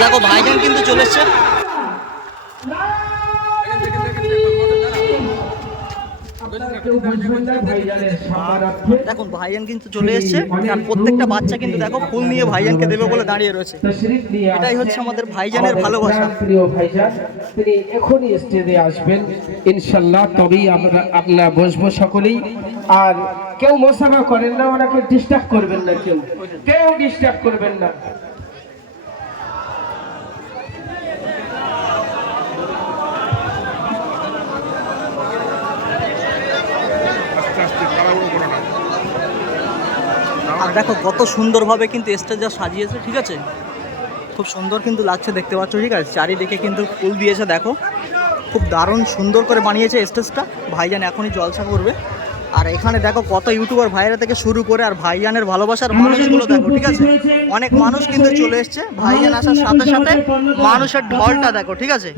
দেখো ভাইজান কিন্তু চলে এসছে। দেখুন ভাইজান কিন্তু চলে এসছে। আর প্রত্যেকটা বাচ্চা কিন্তু দেখো ফুল নিয়ে ভাইজানকে দেবে বলে দাঁড়িয়ে রয়েছে। এটাই হচ্ছে আমাদের ভাইজানের ভালোবাসা। প্রিয় ভাইজান তিনি এখনই স্টেজে আসবেন ইনশাল্লাহ তবেই আমরা আপনারা বসবো সকলেই আর কেউ মোসাফা করেন না, ওনাকে ডিস্টার্ব করবেন না কেউ। কেউ ডিস্টার্ব করবেন না আস্তে আস্তে তাড়াহুড়ো করো না আর দেখো কত সুন্দরভাবে কিন্তু স্টেজটা সাজিয়েছে, ঠিক আছে? খুব সুন্দর কিন্তু লাগছে, দেখতে পাচ্ছ, ঠিক আছে? চারিদিকে কিন্তু ফুল দিয়েছে, দেখো। খুব দারুণ সুন্দর করে বানিয়েছে স্টেজটা ভাইজান এখনই জলসা করবে। আর এখানে দেখো কত ইউটিউবার ভাইরা থেকে শুরু করে আর ভাইজানের ভালোবাসার মানুষগুলো দেখো ঠিক আছে? অনেক মানুষ কিন্তু চলে এসছে ভাইজান আসার সাথে সাথে মানুষের ঢলটা দেখো ঠিক আছে?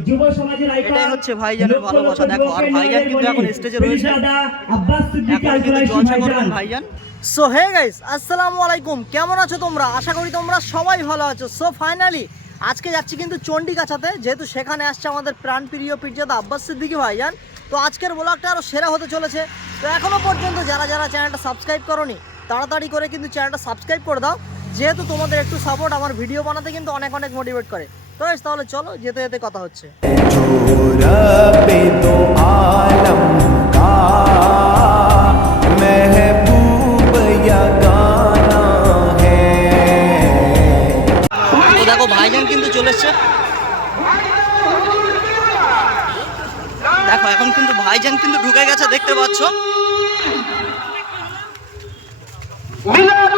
এটাই হচ্ছে ভাইজানের ভালোবাসা দেখো আর ভাইজান কিন্তু এখন স্টেজে রয়েছে। এখন কিন্তু জলসা করবেন। ভাইজান সো হে গাইস আসসালামু আলাইকুম। কেমন আছো তোমরা? আশা করি তোমরা সবাই ভালো আছো। সো ফাইনালি আজকে যাচ্ছি কিন্তু চণ্ডীগাছাতে। যেহেতু সেখানে আসছে আমাদের প্রাণপ্রিয় পীরজাদা আব্বাস সিদ্দিকী ভাইজান তো আজকের ব্লগটা আরও সেরা হতে চলেছে। তো এখনও পর্যন্ত যারা যারা চ্যানেলটা সাবস্ক্রাইব করনি, তাড়াতাড়ি করে কিন্তু চ্যানেলটা সাবস্ক্রাইব করে দাও। যেহেতু তোমাদের একটু সাপোর্ট আমার ভিডিও বানাতে কিন্তু অনেক অনেক মোটিভেট করে। তো তাহলে চলো যেতে যেতে কথা হচ্ছে। মিলাদুন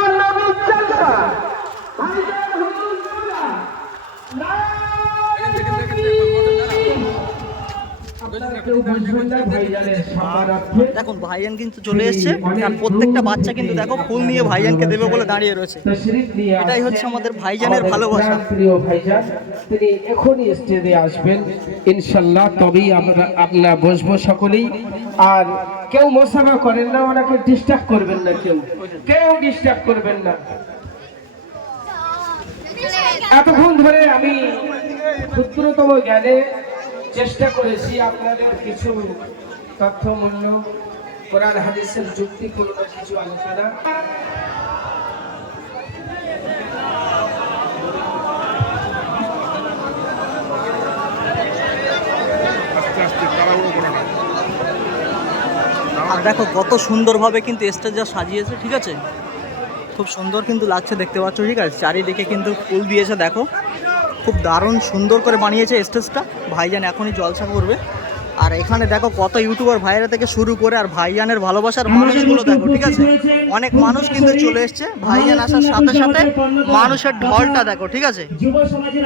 দেখুন ভাইজান কিন্তু চলে এসছে। আর প্রত্যেকটা বাচ্চা কিন্তু দেখো ফুল নিয়ে ভাইজানকে দেবে বলে দাঁড়িয়ে রয়েছে। এটাই হচ্ছে আমাদের ভাইজানের ভালোবাসা। প্রিয় ভাইজান তিনি এখনই স্টেজে আসবেন। ইনশাল্লাহ তবেই আমরা আপনারা বসবো সকলেই। আর কেউ মোসাফা করেন না ওনাকে ডিস্টার্ব করবেন না কেউ। কেউ ডিস্টার্ব করবেন না। এতক্ষণ ধরে আমি ক্ষুদ্রতম জ্ঞানে চেষ্টা করেছি আপনাদের কিছু তথ্যমূল্য কোরআন হাদিসের যুক্তিপূর্ণ কিছু আলোচনা। আর দেখো কত সুন্দরভাবে কিন্তু স্টেজটা সাজিয়েছে ঠিক আছে? খুব সুন্দর কিন্তু লাগছে দেখতে পাচ্ছ ঠিক আছে? চারিদিকে কিন্তু ফুল দিয়েছে দেখো। খুব দারুণ সুন্দর করে বানিয়েছে স্টেজটা। ভাইজান এখনই জলসা করবে। আর এখানে দেখো কত ইউটিউবার ভাইরা থেকে শুরু করে আর ভাইজানের ভালোবাসার মানুষগুলো দেখো ঠিক আছে? অনেক মানুষ কিন্তু চলে এসছে। ভাইজান আসার সাথে সাথে মানুষের ঢলটা দেখো ঠিক আছে?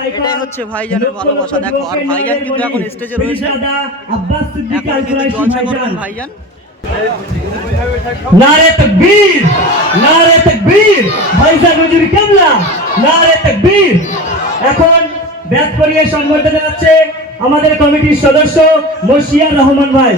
এটাই হচ্ছে ভাইজানের ভালোবাসা। দেখো আর ভাইজান কিন্তু এখন স্টেজে রয়েছে। এখন কিন্তু জলসা করবেন ভাইজান। নারে তকবীর নারে তকবীর। ভাইজান কেবলা নারে তকবীর। এখন ব্যাট করিয়ে সম্বর্ধনা জানাচ্ছে আমাদের কমিটির সদস্য মশিয়ার রহমান ভাই।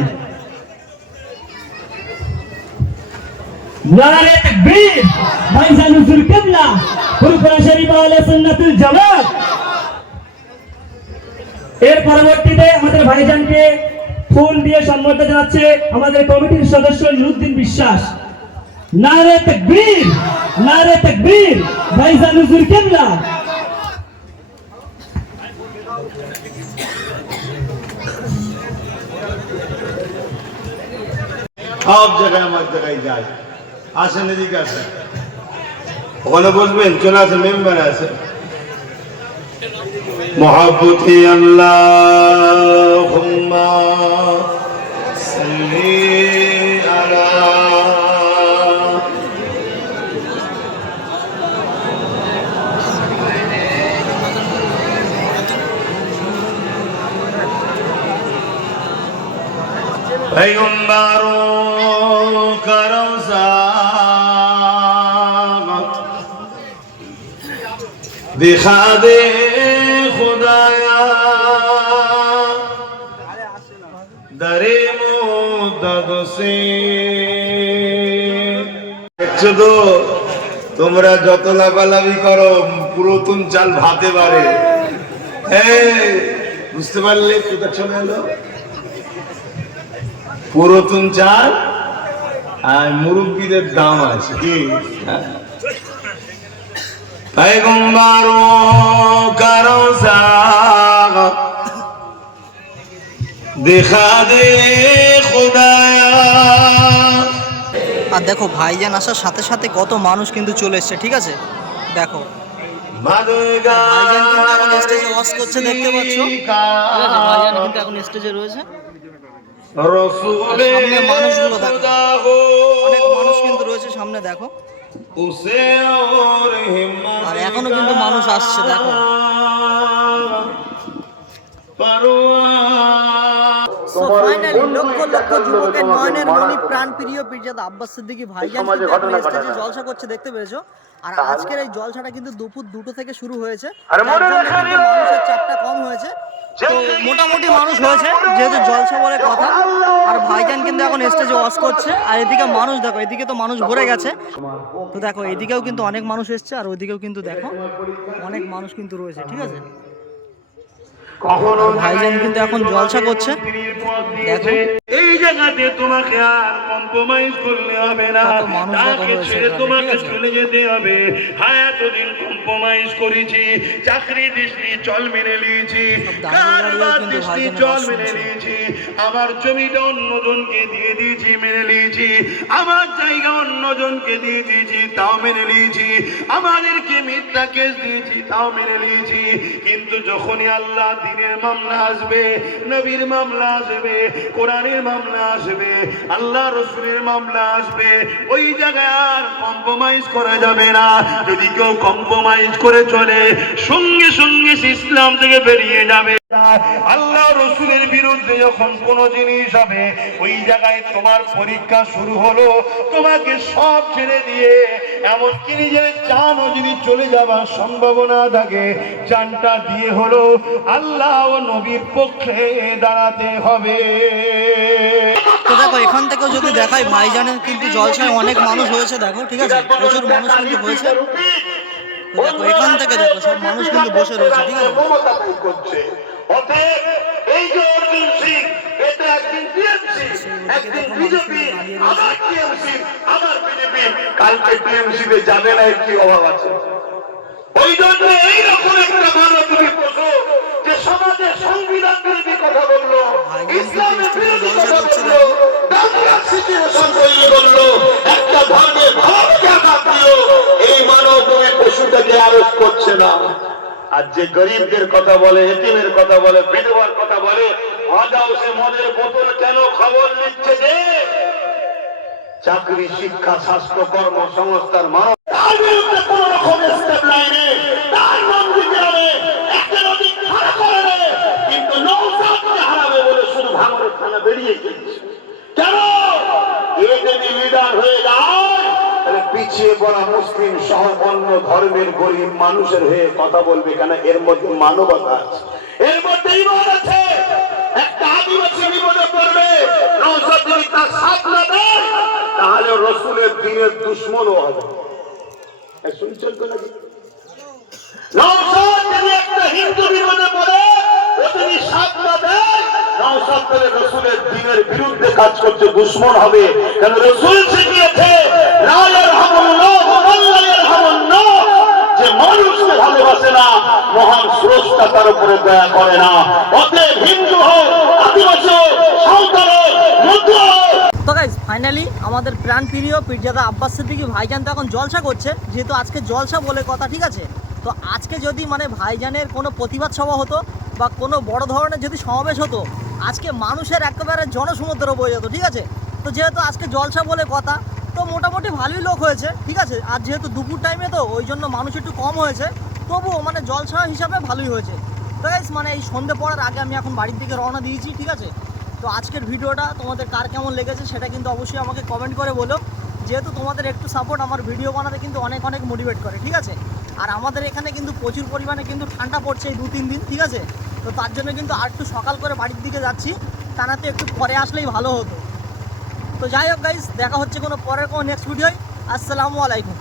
আমাদের ফুল দিয়ে কমিটির সদস্য নুরুদ্দিন বিশ্বাস। নারে তকবীর নারে তকবীর কেবলা সব জায়গায় আমার জায়গায় যায়। আসেন এদিকে আসেন। ওখানে বলবেন চলে আছে, মেম্বার আছে। মহাব্বতি আল্লাহ پیغمبروں दिखा दे खुदाया दरे मुदद से যাচ্ছ তো তোমরা যত লাফালাফি করো পুরাতন চাল ভাতে পারে হ্যাঁ বুঝতে পারলে কোথা চলে এলো পুরাতন চাল আর মুরব্বীদের দাম আছে কি پیغمبروں کا روزہ دکھا আর দেখো ভাইজান আসার সাথে সাথে কত মানুষ কিন্তু চলে এসছে ঠিক আছে? দেখো। স্টেজে করছে দেখতে এখন স্টেজে রয়েছে। মানুষ কিন্তু রয়েছে সামনে দেখো। আর এখনও কিন্তু মানুষ আসছে দেখো। লক্ষ লক্ষ যুবকের নয়নের মনি প্রাণ প্রিয় পীরজাদা আব্বাস সিদ্দিকী ভাইজান স্টেজে জলসা করছে দেখতে পেয়েছ? আর আজকের এই জলসাটা কিন্তু দুপুর দুটো থেকে শুরু হয়েছে। মানুষের চাপটা কম হয়েছে। মোটামুটি মানুষ হয়েছে যেহেতু জলসা বলে কথা। ভাইজান কিন্তু এখন স্টেজে ওয়াশ করছে। আর এদিকে মানুষ দেখো, এদিকে তো মানুষ ভরে গেছে। তো দেখো, এদিকেও কিন্তু অনেক মানুষ এসছে, আর ওইদিকেও কিন্তু দেখো, অনেক মানুষ কিন্তু রয়েছে, ঠিক আছে? ভাইজান কিন্তু এখন জলসা করছে। দেখো। এই জায়গাতে তোমাকে আর কম্প্রোমাইজ করলে হবে না। তাকে ছেড়ে তোমাকে চলে যেতে হবে। হ্যাঁ এতদিন কম্প্রোমাইজ করেছি চাকরি দিসনি চল মেনে নিয়েছি দাঁড়িয়ে কার দাঁড়িয়েও বাদ কিন্তু দিসনি ভাইজানের চল মেনে নিয়েছি। আমার জমিটা অন্যজনকে দিয়ে দিয়েছি মেনে নিয়েছি। আমার জায়গা অন্যজনকে দিয়ে দিয়েছি তাও মেনে নিয়েছি। আমাদেরকে মিথ্যা কেস দিয়েছি তাও মেনে নিয়েছি। কিন্তু যখনই আল্লাহ দিনের মামলা আসবে, নবীর মামলা আসবে, কোরআনের মামলা আসবে, আল্লাহ রসুলের মামলা আসবে। ওই জায়গায় আর কম্প্রোমাইজ করা যাবে না। যদি কেউ কম্প্রোমাইজ করে চলে, সঙ্গে সঙ্গে ইসলাম থেকে বেরিয়ে যাবে। আল্লাহ রসুলের বিরুদ্ধে যখন কোন জিনিস হবে, ওই জায়গায় তোমার পরীক্ষা শুরু হলো, তোমাকে সব ছেড়ে দিয়ে, এমনকি নিজের জানও যদি চলে যাবার সম্ভাবনা থাকে, জানটা দিয়ে হলো, আল্লাহ ও নবীর পক্ষে দাঁড়াতে হবে। দেখো, এখান থেকেও যদি দেখাই ভাইজানের কিন্তু জলসায় অনেক মানুষ হয়েছে, দেখো, ঠিক আছে? প্রচুর মানুষ কিন্তু হয়েছে। তো দেখো, এখান থেকে দেখো, সব মানুষ কিন্তু বসে রয়েছে, ঠিক আছে? অতএব, এই যে এটা আবার কালকে যাবে না এর কি অভাব আছে। ওই জন্য এইরকম একটা মানব যে সমাজের সংবিধান বিরোধী কথা বলল ইসলামের বিরোধী কথা বলল দাঙ্গার সিচুয়েশন তৈরি করল একটা ভাবকে আঘাত দিল এই মানবী পশুটাকে আরোপ করছে না। আর যে গরিবদের কথা বলে এতিমের কথা বলে বিধবার কথা বলে সে মদের বোতল কেন খবর নিচ্ছে যে? চাকরি শিক্ষা স্বাস্থ্য কর্ম সংস্থার মানব তার বিরুদ্ধে কোন রকম স্টেপ লাইনে তার মন্দির বেরিয়ে গেছে কেন? যদি লিডার হয়ে যায়, তাহলে পিছিয়ে পড়া মুসলিম সহ অন্য ধর্মের গরিব মানুষের হয়ে কথা বলবে কেন? এর মধ্যে মানবতা আছে। এর মধ্যে ইমান আছে। একটা আদিবাসী বিপদে পড়বে নৌসাদ যদি তার সাথ না দেয়, তাহলে রসুলের দিনের দুশ্মনও হবে। শুনছেন তো নাকি? ফাইনালি আমাদের প্রাণ প্রিয় পীরজাদা আব্বাস সিদ্দিকী ভাইজান তো এখন জলসা করছে, যেহেতু আজকে জলসা বলে কথা, ঠিক আছে? তো আজকে যদি মানে ভাইজানের কোনো প্রতিবাদ সভা হতো বা কোনো বড় ধরনের যদি সমাবেশ হতো, আজকে মানুষের একেবারে জনসমুদ্র বয়ে যেত, ঠিক আছে? তো যেহেতু আজকে জলসা বলে কথা, তো মোটামুটি ভালোই লোক হয়েছে, ঠিক আছে? আর যেহেতু দুপুর টাইমে তো, ওই জন্য মানুষ একটু কম হয়েছে, তবুও মানে জলসা হিসাবে ভালোই হয়েছে। তো মানে এই সন্ধে পড়ার আগে আমি এখন বাড়ির দিকে রওনা দিয়েছি, ঠিক আছে? তো আজকের ভিডিওটা তোমাদের কার কেমন লেগেছে সেটা কিন্তু অবশ্যই আমাকে কমেন্ট করে বলো। যেহেতু তোমাদের একটু সাপোর্ট আমার ভিডিও বানাতে কিন্তু অনেক অনেক মোটিভেট করে, ঠিক আছে? আর আমাদের এখানে কিন্তু প্রচুর পরিমাণে কিন্তু ঠান্ডা পড়ছে এই দু তিন দিন, ঠিক আছে? তো তার জন্য কিন্তু আর একটু সকাল করে বাড়ির দিকে যাচ্ছি তা নাতে একটু পরে আসলেই ভালো হতো। তো যাই হোক গাইজ দেখা হচ্ছে কোনো পরের কোনো নেক্সট ভিডিওয় আসসালামু আলাইকুম।